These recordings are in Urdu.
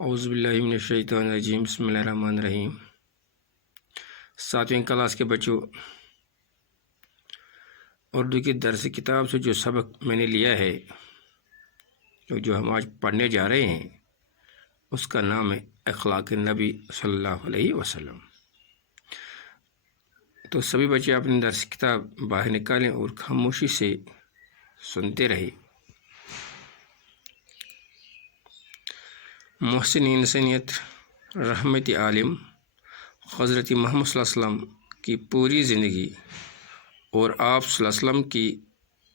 اعوذ باللہ من الشیطان الرجیم، بسم اللہ الرحمن الرحیم۔ 7ویں کلاس کے بچوں، اردو کی درس کتاب سے جو سبق میں نے لیا ہے، جو ہم آج پڑھنے جا رہے ہیں، اس کا نام ہے اخلاق نبی صلی اللہ علیہ وسلم۔ تو سبھی بچے اپنی درس کتاب باہر نکالیں اور خاموشی سے سنتے رہے۔ محسن انسانیت رحمت عالم حضرت محمد صلی اللہ علیہ وسلم کی پوری زندگی اور آپ صلی اللہ علیہ وسلم کی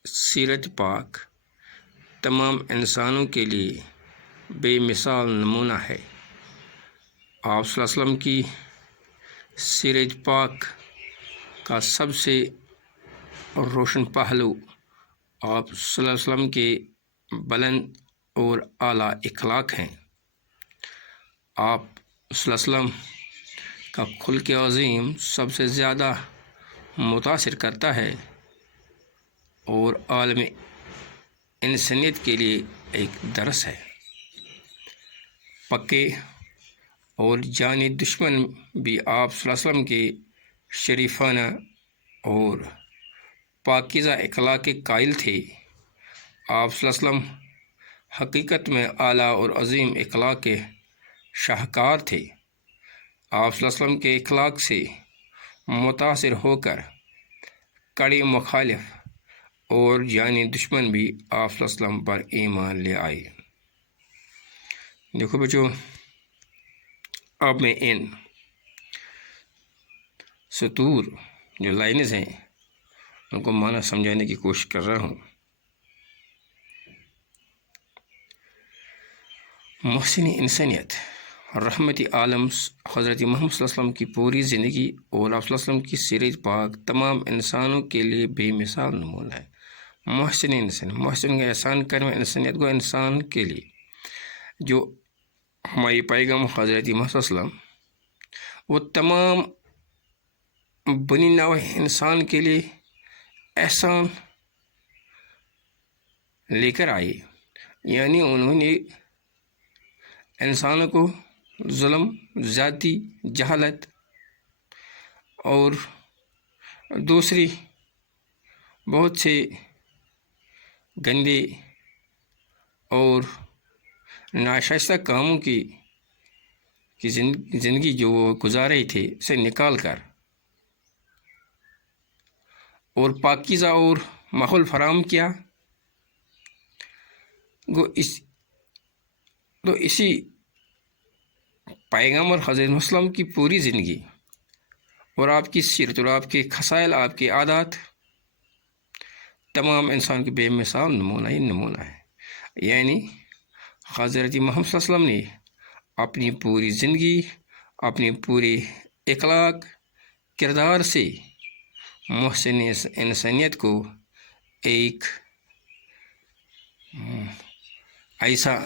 سیرت پاک تمام انسانوں کے لیے بے مثال نمونہ ہے۔ آپ صلی اللہ علیہ وسلم کی سیرت پاک کا سب سے روشن پہلو آپ صلی اللہ علیہ وسلم کے بلند اور اعلیٰ اخلاق ہیں۔ آپ صلی اللہ علیہ وسلم کا خلق عظیم سب سے زیادہ متاثر کرتا ہے اور عالم انسانیت کے لیے ایک درس ہے۔ پکے اور جانی دشمن بھی آپ صلی اللہ علیہ وسلم کے شریفانہ اور پاکیزہ اخلاق کے قائل تھے۔ آپ صلی اللہ علیہ وسلم حقیقت میں اعلیٰ اور عظیم اخلاق کے شاہکار تھے۔ آپ صلی اللہ علیہ وسلم کے اخلاق سے متاثر ہو کر کڑی مخالف اور جانی دشمن بھی آپ صلی اللہ علیہ وسلم پر ایمان لے آئے۔ دیکھو بچوں، اب میں ان سطور جو لائنز ہیں ان کو معنی سمجھانے کی کوشش کر رہا ہوں۔ محسن انسانیت رحمت عالم حضرت محمد صلی اللہ علیہ وسلم کی پوری زندگی اور آپ صلی اللہ علیہ وسلم کی سیرت پاک تمام انسانوں کے لیے بے مثال نمونہ ہے۔ محسن انسان، محسن کا احسان کرنے، انسانیت کو انسان کے لیے جو ہماری پیغام حضرت محمد صلی اللہ علیہ وسلم وہ تمام بنی نوع انسان کے لیے احسان لے کر آئے، یعنی انہوں نے انسانوں کو ظلم، ذاتی جہالت اور دوسری بہت سے گندے اور ناشائستہ کاموں کی زندگی جو وہ گزار رہے تھے سے نکال کر اور پاکیزہ اور ماحول فراہم کیا۔ تو اسی پیغمبر حضرت مسلم کی پوری زندگی اور آپ کی سیرت اور آپ کے خصائل، آپ کے عادات تمام انسان کے بے مثال نمونہ ہی نمونہ ہے۔ یعنی حضرت محمد صلی اللہ علیہ وسلم نے اپنی پوری زندگی، اپنی پوری اخلاق کردار سے محسن انسانیت کو ایک ایسا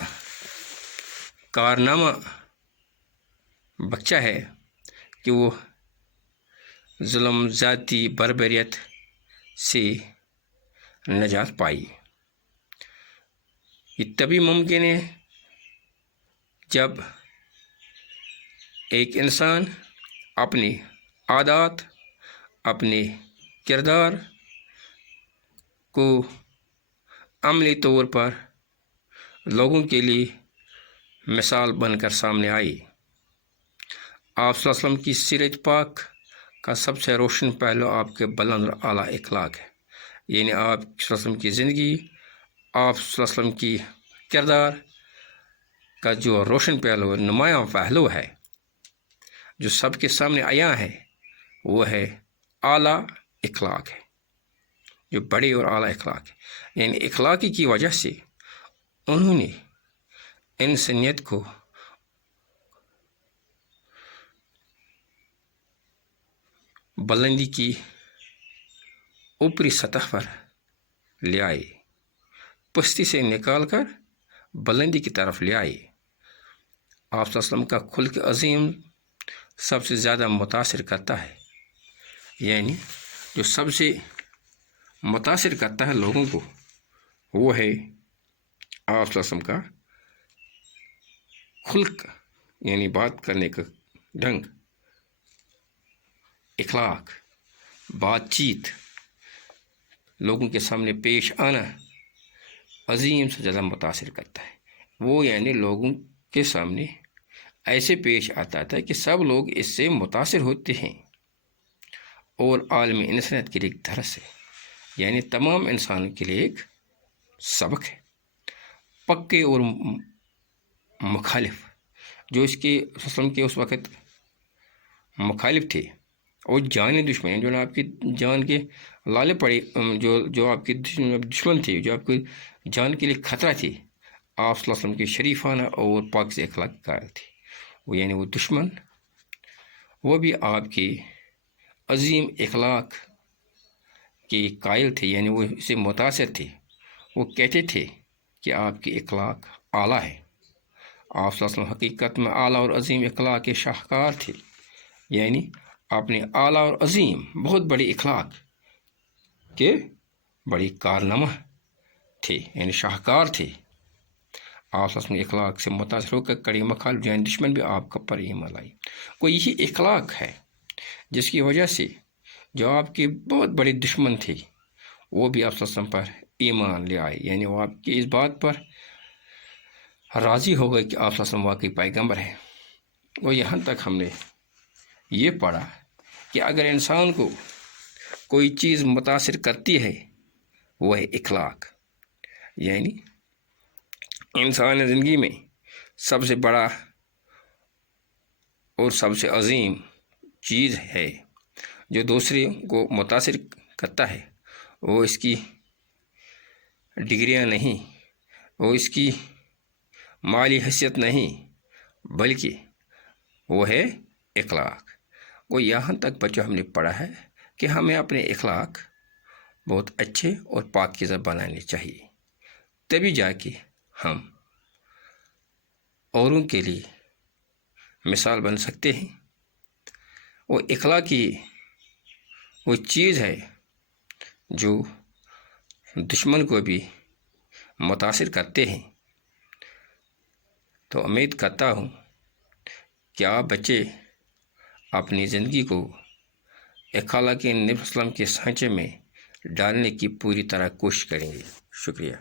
کارنامہ بخشا ہے کہ وہ ظلم، ذاتی بربریت سے نجات پائی۔ یہ تبھی ممکن ہے جب ایک انسان اپنی عادات، اپنے کردار کو عملی طور پر لوگوں کے لیے مثال بن کر سامنے آئی۔ آپ صلی اللہ علیہ وسلم کی سیرت پاک کا سب سے روشن پہلو آپ کے بلند اور اعلیٰ اخلاق ہے، یعنی آپ صلی اللہ علیہ وسلم کی زندگی، آپ صلی اللہ علیہ وسلم کی کردار کا جو روشن پہلو، نمایاں پہلو ہے جو سب کے سامنے عیاں ہے، وہ ہے اعلیٰ اخلاق ہے، جو بڑے اور اعلیٰ اخلاق ہے۔ یعنی اخلاقی کی وجہ سے انہوں نے انسانیت کو بلندی کی اوپری سطح پر لے آئے، پستی سے نکال کر بلندی کی طرف لے آئے۔ آپ صلی اللہ علیہ وسلم کا خلق عظیم سب سے زیادہ متاثر کرتا ہے، یعنی جو سب سے متاثر کرتا ہے لوگوں کو، وہ ہے آپ صلی اللہ علیہ وسلم کا خلق یعنی بات کرنے کا ڈھنگ، اخلاق، بات چیت، لوگوں کے سامنے پیش آنا عظیم سے زیادہ متاثر کرتا ہے۔ وہ یعنی لوگوں کے سامنے ایسے پیش آتا تھا کہ سب لوگ اس سے متاثر ہوتے ہیں، اور عالم انسانیت کے لیے ایک درس ہے، یعنی تمام انسانوں کے لیے ایک سبق ہے۔ پکے اور مخالف، جو اس کے وسلم کے اس وقت مخالف تھے اور جانی دشمن، جو آپ کی جان کے لالے پڑے، جو آپ کے دشمن تھے، جو آپ کی جان کے لیے خطرہ تھے، آپ صلی اللہ علیہ وسلم کے شریفانہ اور پاک سے اخلاق قائل تھے۔ وہ یعنی وہ دشمن، وہ بھی آپ کی عظیم اخلاق کے قائل تھے، یعنی وہ اس سے متاثر تھے۔ وہ کہتے تھے کہ آپ کی اخلاق اعلیٰ ہے۔ آپ صلی اللہ علیہ وسلم حقیقت میں اعلیٰ اور عظیم اخلاق کے شاہکار تھے، یعنی آپ نے اعلیٰ اور عظیم بہت بڑی اخلاق کے بڑی کارنامہ تھے، یعنی شاہکار تھے۔ آپ صلی اللہ علیہ وسلم اخلاق سے متاثر ہو کر کڑی مخالف یعنی دشمن بھی آپ کا پر ایمان لائے۔ کوئی یہی اخلاق ہے جس کی وجہ سے جو آپ کے بہت بڑے دشمن تھے وہ بھی آپ صلی اللہ علیہ وسلم پر ایمان لے آئے، یعنی وہ آپ کی اس بات پر راضی ہو گئے کہ آپ صلی اللہ علیہ وسلم واقعی پیغمبر ہیں۔ اور یہاں تک ہم نے یہ پڑھا کہ اگر انسان کو کوئی چیز متاثر کرتی ہے وہ ہے اخلاق، یعنی انسان زندگی میں سب سے بڑا اور سب سے عظیم چیز ہے جو دوسرے کو متاثر کرتا ہے، وہ اس کی ڈگریاں نہیں، وہ اس کی مالی حیثیت نہیں، بلکہ وہ ہے اخلاق۔ وہ یہاں تک بچوں ہم نے پڑھا ہے کہ ہمیں اپنے اخلاق بہت اچھے اور پاکیزہ بنانے چاہیے، تبھی جا کے ہم اوروں کے لیے مثال بن سکتے ہیں۔ وہ اخلاقی وہ چیز ہے جو دشمن کو بھی متاثر کرتے ہیں۔ تو امید کرتا ہوں کہ آپ بچے اپنی زندگی کو اخلاقی نبی صلی اللہ علیہ وسلم کے سانچے میں ڈالنے کی پوری طرح کوشش کریں گے۔ شکریہ۔